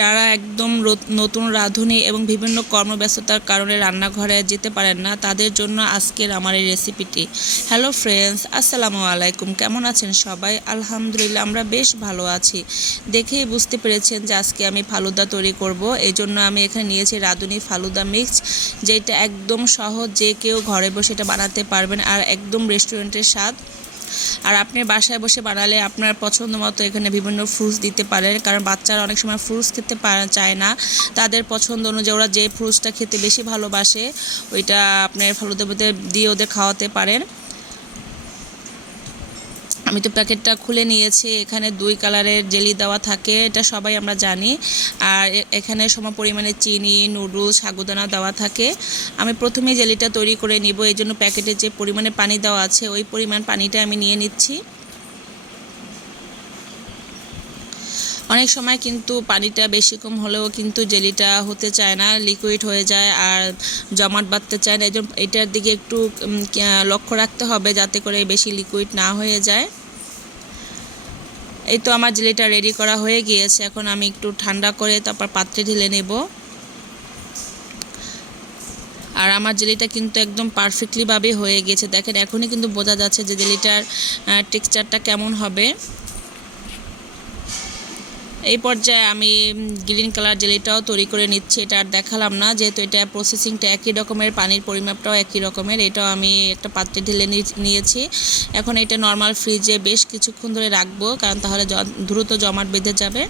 যারা একদম নতুন রাঁধুনি এবং বিভিন্ন কর্মব্যস্ততার কারণে রান্নাঘরে যেতে পারেন না, তাদের জন্য আজকের আমার এই রেসিপিটি হ্যালো ফ্রেন্ডস আসসালামু আলাইকুম। কেমন আছেন সবাই? আলহামদুলিল্লাহ, আমরা বেশ ভালো আছি। দেখেই বুঝতে পেরেছেন যে আজকে আমি ফালুদা তৈরি করব। এই জন্য আমি এখানে নিয়েছি রাঁধুনি ফালুদা মিক্স, যেটা একদম সহজ যে কেউ ঘরে বসে এটা বানাতে পারবেন। আর একদম রেস্টুরেন্টের স্বাদ। আর আপনি বাসায় বসে বানালে আপনার পছন্দ মতো এখানে বিভিন্ন ফ্রুটস দিতে পারেন কারণ বাচ্চারা অনেক সময় ফ্রুটস খেতে চায় না। তাদের পছন্দ অনুযায়ী ওরা যে ফ্রুটসটা খেতে বেশি ভালোবাসে, ওইটা আপনার মধ্যে দিয়ে ওদের খাওয়াতে পারেন। আমি তো প্যাকেটটা খুলে নিয়েছি, এখানে দুই কালারের জেলি দেওয়া থাকে, এটা সবাই আমরা জানি। আর এখানে সম পরিমাণে চিনি, নুডলস, সাগুদানা দেওয়া থাকে। আমি প্রথমে জেলিটা তৈরি করে নিব, এই জন্য প্যাকেটে যে পরিমাণে পানি দেওয়া আছে, ওই পরিমাণ পানিটা আমি নিয়ে নিচ্ছি। অনেক সময় কিন্তু পানিটা বেশি কম হলেও কিন্তু জেলিটা হতে চায় না লিকুইড হয়ে যায় আর জমাট বাঁধতে চায় না। এই এটার দিকে একটু লক্ষ্য রাখতে হবে যাতে করে বেশি লিকুইড না হয়ে যায়। এই তো আমার জেলিটা রেডি করা হয়ে গিয়েছে। এখন আমি একটু ঠান্ডা করে তারপর পাত্রে ঢেলে নেব। আর আমার জেলিটা কিন্তু একদম পারফেক্টলিভাবে হয়ে গেছে। দেখেন, এখনই কিন্তু বোঝা যাচ্ছে যে জেলিটার টেক্সচারটা কেমন হবে। এই পর্যায়ে আমি গ্রিন কালার জেলিটাও তৈরি করে নিচ্ছি, এটা আর দেখালাম না। যেহেতু এটা প্রসেসিংটা একই রকমের, পানির পরিমাপটাও একই রকমের, এটাও আমি একটা পাত্রে ঢেলে নিয়েছি। এখন এটা নর্মাল ফ্রিজে বেশ কিছুক্ষণ ধরে রাখব, কারণ তাহলে দ্রুত জমাট বেঁধে যাবে।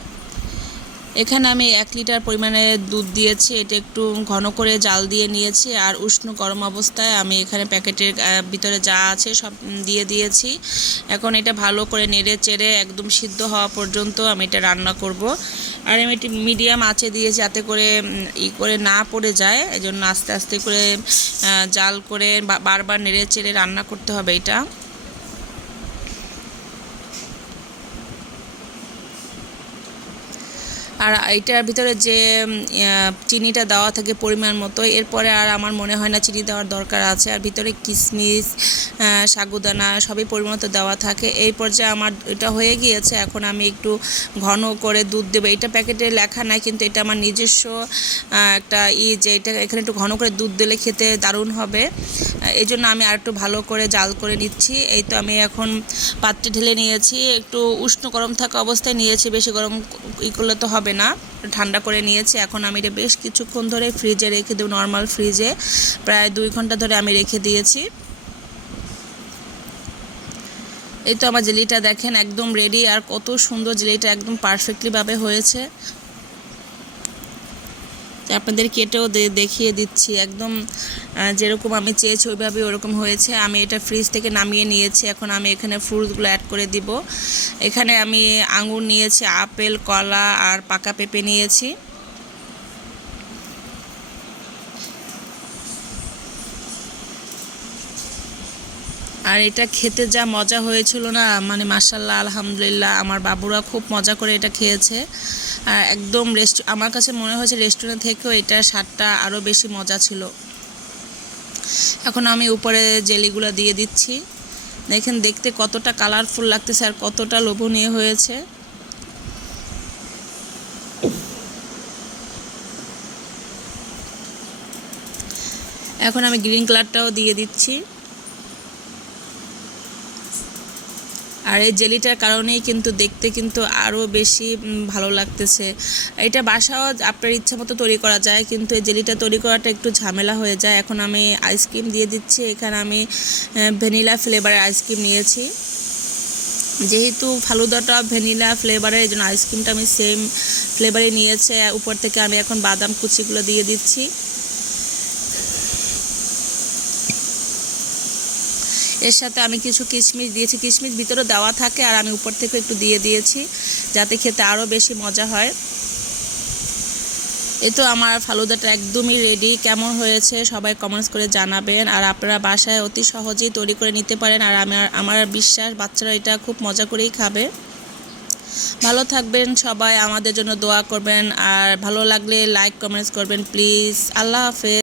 এখানে আমি এক লিটার পরিমাণে দুধ দিয়েছি, এটা একটু ঘন করে জাল দিয়ে নিয়েছি আর উষ্ণ গরম অবস্থায় আমি এখানে প্যাকেটের ভিতরে যা আছে সব দিয়ে দিয়েছি। এখন এটা ভালো করে নেড়ে চেড়ে একদম সিদ্ধ হওয়া পর্যন্ত আমি এটা রান্না করব। আর আমি এটি মিডিয়াম আঁচে দিয়েছি যাতে করে ই করে না পড়ে যায় এই জন্য আস্তে আস্তে করে জাল করে বারবার নেড়ে চেড়ে রান্না করতে হবে এটা। আর এইটার ভিতরে যে চিনিটা দেওয়া থাকে পরিমাণ মতো, এরপরে আর আমার মনে হয় না চিনি দেওয়ার দরকার আছে। আর ভিতরে কিশমিশ সাগুদানা, সবই পরিমাণ দেওয়া থাকে। এই পর্যায়ে আমার এটা হয়ে গিয়েছে, এখন আমি একটু ঘন করে দুধ দেবো। এটা প্যাকেটে লেখা নাই, কিন্তু এটা আমার নিজস্ব একটা ই যে এটা এখানে একটু ঘন করে দুধ দিলে খেতে দারুণ হবে। এই জন্য আমি আর একটু ভালো করে জাল করে নিচ্ছি। এই তো আমি এখন পাত্রে ঢেলে নিয়েছি। একটু উষ্ণ গরম থাকা অবস্থায় নিয়েছি, বেশি গরম ই করলে তো হবে না। ঠান্ডা করে নিয়েছি। এখন আমি এটা বেশ কিছুক্ষণ ধরে ফ্রিজে রেখে দেবো নর্মাল ফ্রিজে প্রায় দুই ঘণ্টা ধরে আমি রেখে দিয়েছি। এই তো আমার জেলিটা দেখেন, একদম রেডি আর কত সুন্দর জেলিটা, একদম পারফেক্টলিভাবে হয়েছে। আপনাদের কেটেও দেখিয়ে দিচ্ছি। একদম যেরকম আমি চেয়েছি ওইভাবে ওরকম হয়েছে। আমি এটা ফ্রিজ থেকে নামিয়ে নিয়েছি। এখন আমি এখানে ফ্রুটসগুলো অ্যাড করে দিব। এখানে আমি আঙুর নিয়েছি, আপেল, কলা আর পাকা পেঁপে নিয়েছি। আর এটা খেতে যা মজা হয়েছিল না মানে মাসাল্লাহ আলহামদুলিল্লাহ, আমার বাবুরা খুব মজা করে এটা খেয়েছে। আর একদম রেস্ট আমার কাছে মনে হয়েছে রেস্টুরেন্ট থেকেও এটার স্বাদটা আরও বেশি মজা ছিল। এখন আমি উপরে জেলিগুলো দিয়ে দিচ্ছি। দেখেন দেখতে কতটা কালারফুল লাগতেছে আর কতটা লোভনীয় হয়েছে। এখন আমি গ্রিন কালারটাও দিয়ে দিচ্ছি। আর এই জেলিটার কারণেই কিন্তু দেখতে কিন্তু আরও বেশি ভালো লাগতেছে। এটা বাসাও আপনার ইচ্ছা মতো তৈরি করা যায়, কিন্তু এই জেলিটা তৈরি করাটা একটু ঝামেলা হয়ে যায়। এখন আমি আইসক্রিম দিয়ে দিচ্ছি, এখানে আমি ভ্যানিলা ফ্লেভারের আইসক্রিম নিয়েছি। যেহেতু ফালুদাটা ভ্যানিলা ফ্লেভারের, এই জন্য আইসক্রিমটা আমি সেম ফ্লেভারে নিয়েছে। উপর থেকে আমি এখন বাদাম কুচিগুলো দিয়ে দিচ্ছি। এর সাথে আমি কিছু কিশমিশ দিয়েছি। কিশমিশ ভিতরে দেওয়া থাকে আর আমি উপর থেকে একটু দিয়ে দিয়েছি যাতে খেতে আরও বেশি মজা হয়। এ তো আমার ফালুদাটা একদমই রেডি কেমন হয়েছে সবাই কমেন্টস করে জানাবেন। আর আপনারা বাসায় অতি সহজেই তৈরি করে নিতে পারেন। আর আমার আমার বিশ্বাস, বাচ্চারা এটা খুব মজা করেই খাবে। ভালো থাকবেন সবাই। আমাদের জন্য দোয়া করবেন। আর ভালো লাগলে লাইক কমেন্টস করবেন প্লিজ আল্লাহ হাফেজ।